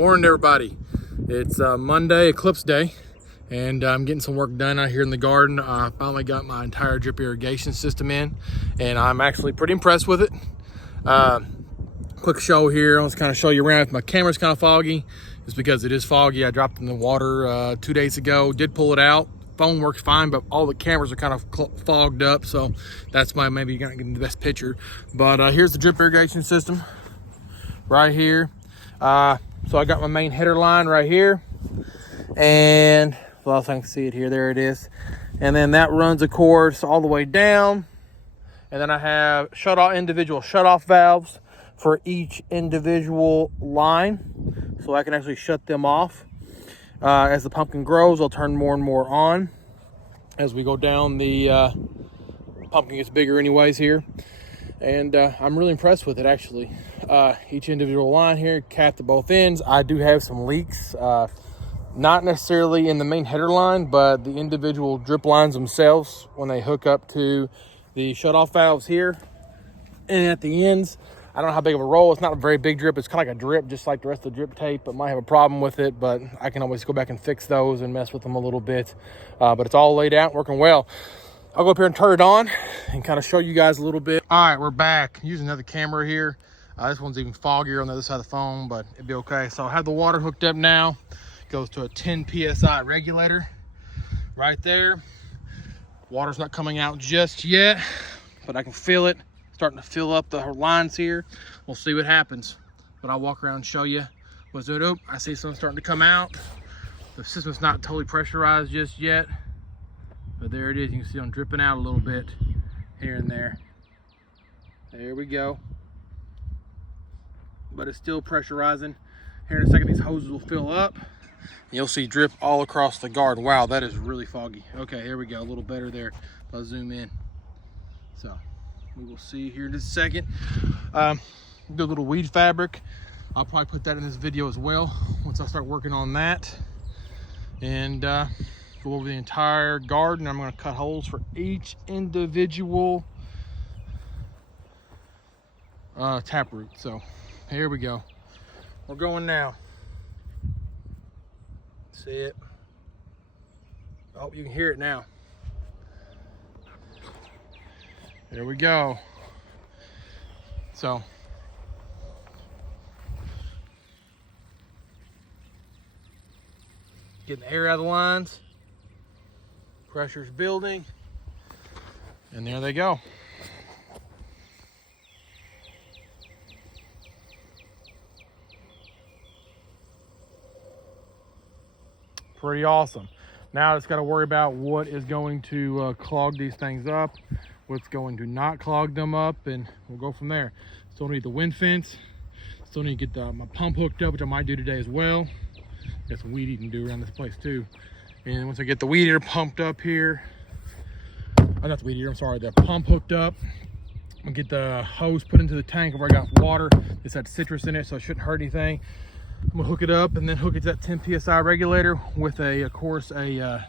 Morning, everybody. It's Monday, Eclipse Day, and I'm getting some work done out here in the garden. I finally got my entire drip irrigation system in, and I'm actually pretty impressed with it. Quick show here. I was kind of show you around. If my camera's kind of foggy, it's because it is foggy. I dropped it in the water 2 days ago. Did pull it out. Phone works fine, but all the cameras are kind of fogged up, so that's why maybe you're not getting the best picture. But here's the drip irrigation system right here. So I got my main header line right here, and well, I can see it here. There it is. And then that runs, of course, all the way down. And then I have individual shut-off valves for each individual line, so I can actually shut them off. As the pumpkin grows, I'll turn more and more on. As we go down, the pumpkin gets bigger anyways here. And I'm really impressed with it, actually. Each individual line here, capped at both ends. I do have some leaks, not necessarily in the main header line, but the individual drip lines themselves when they hook up to the shutoff valves here. And at the ends, I don't know how big of a roll. It's not a very big drip. It's kind of like a drip, just like the rest of the drip tape. It might have a problem with it, but I can always go back and fix those and mess with them a little bit. But it's all laid out, working well. I'll go up here and turn it on and kind of show you guys a little bit. All right, we're back. Using another camera here. This one's even foggier on the other side of the phone, but it'd be okay. So I have the water hooked up now. Goes to a 10 PSI regulator right there. Water's not coming out just yet, but I can feel it starting to fill up the lines here. We'll see what happens, but I'll walk around and show you what's it. I see some starting to come out. The system's not totally pressurized just yet, but there it is. You can see I'm dripping out a little bit here and there. There we go. But it's still pressurizing. Here in a second, these hoses will fill up. You'll see drip all across the garden. Wow, that is really foggy. Okay, here we go. A little better there. I'll zoom in. So we will see here in just a second. Do a little weed fabric. I'll probably put that in this video as well once I start working on that. And go over the entire garden. I'm going to cut holes for each individual taproot. So here we go. We're going now. See it? Oh, you can hear it now. There we go. So getting the air out of the lines. Pressure's building. And there they go. Pretty awesome. Now it's got to worry about what is going to clog these things up, what's going to not clog them up, and we'll go from there. Still need the wind fence. Still need to get my pump hooked up, which I might do today as well. Got some weed eating to do around this place too. And once I get the weed eater pumped up here, not the weed eater, I'm sorry, the pump hooked up, I'll get the hose put into the tank where I got water. It's had citrus in it, so it shouldn't hurt anything. I'm gonna hook it up and then hook it to that 10 PSI regulator with of course, a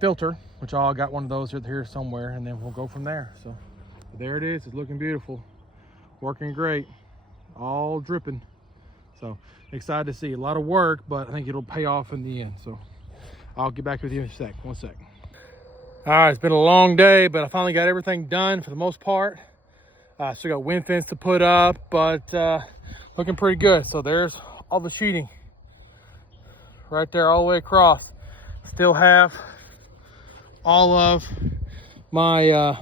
filter, which I got one of those here somewhere, and then we'll go from there. So there it is. It's looking beautiful, working great, all dripping. So excited to see. A lot of work, but I think it'll pay off in the end. So I'll get back with you in a sec. 1 sec. All right, it's been a long day, but I finally got everything done for the most part. Still got wind fence to put up, but looking pretty good. So there's all the sheeting right there all the way across. Still have all of my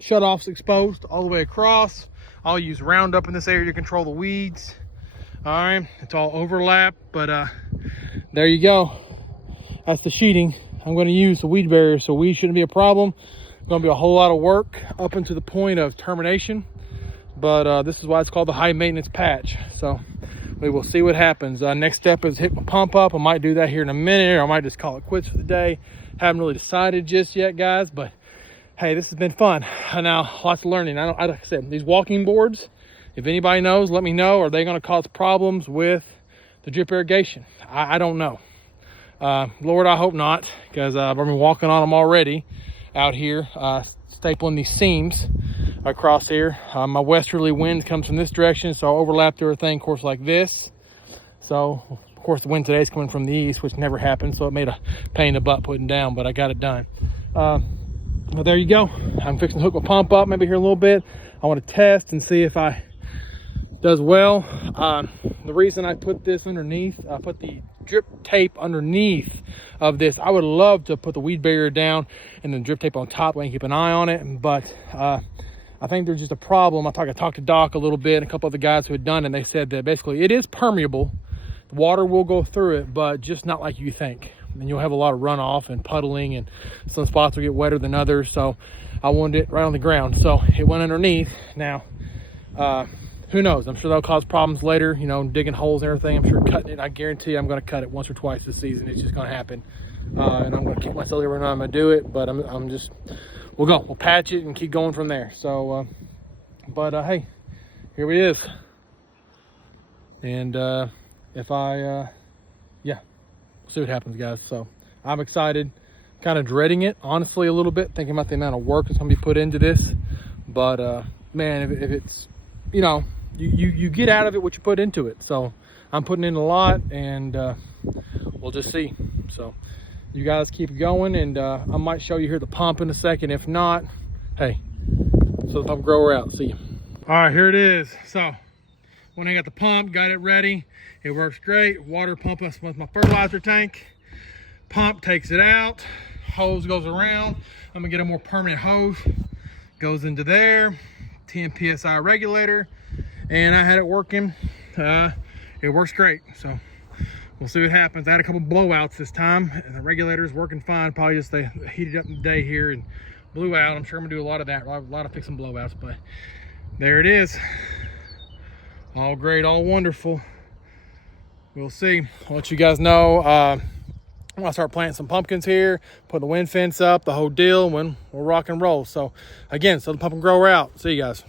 shutoffs exposed all the way across. I'll use Roundup in this area to control the weeds. All right, it's all overlap, but there you go. That's the sheeting. I'm going to use the weed barrier, so weeds shouldn't be a problem. Going to be a whole lot of work up until the point of termination, but this is why it's called the high maintenance patch. So we will see what happens. Next step is hit my pump up. I might do that here in a minute, or I might just call it quits for the day. Haven't really decided just yet, guys, but hey, this has been fun. Now lots of learning. Like I said, these walking boards, if anybody knows, let me know. Are they going to cause problems with the drip irrigation? I don't know. Lord, I hope not, because I've been walking on them already out here, stapling these seams. across here. My westerly wind comes from this direction, so I overlapped everything, of course, like this. So, of course, the wind today is coming from the east, which never happened, so it made a pain in the butt putting down, but I got it done. Well, there you go. I'm fixing to hook my pump up maybe here a little bit. I want to test and see if I does well. The reason I put this underneath, I put the drip tape underneath of this. I would love to put the weed barrier down and then drip tape on top so I can keep an eye on it, but I think there's just a problem. I talked to Doc a little bit and a couple other guys who had done it, and they said that basically it is permeable. The water will go through it, but just not like you think. And you'll have a lot of runoff and puddling, and some spots will get wetter than others. So I wanted it right on the ground. So it went underneath. Now, who knows? I'm sure that'll cause problems later, you know, digging holes and everything. I'm sure cutting it, I guarantee I'm going to cut it once or twice this season. It's just going to happen. And I'm going to keep myself here when I'm going to do it, but I'm just, we'll patch it and keep going from there. So, hey, here it is. And if I, yeah, we'll see what happens, guys. So I'm excited, kind of dreading it, honestly, a little bit, thinking about the amount of work that's going to be put into this. But, man, if it's, you know, you get out of it what you put into it. So I'm putting in a lot, and we'll just see. So you guys keep going, and I might show you here the pump in a second. If not, hey, so the pump grower out. See you. All right, here it is. So when I got the pump, got it ready, it works great. Water pump with my fertilizer tank. Pump takes it out, hose goes around. I'm gonna get a more permanent hose, goes into there, 10 PSI regulator, and I had it working. It works great. So we'll see what happens. I had a couple blowouts this time, and the regulator is working fine. Probably just they heated up in the day here and blew out. I'm sure I'm gonna do a lot of that, a lot of fixing blowouts, but there it is. All great, all wonderful. We'll see. I'll let you guys know. I'll start planting some pumpkins here, put the wind fence up, the whole deal, when we'll rock and roll. So again, so the pump and grower out. See you guys.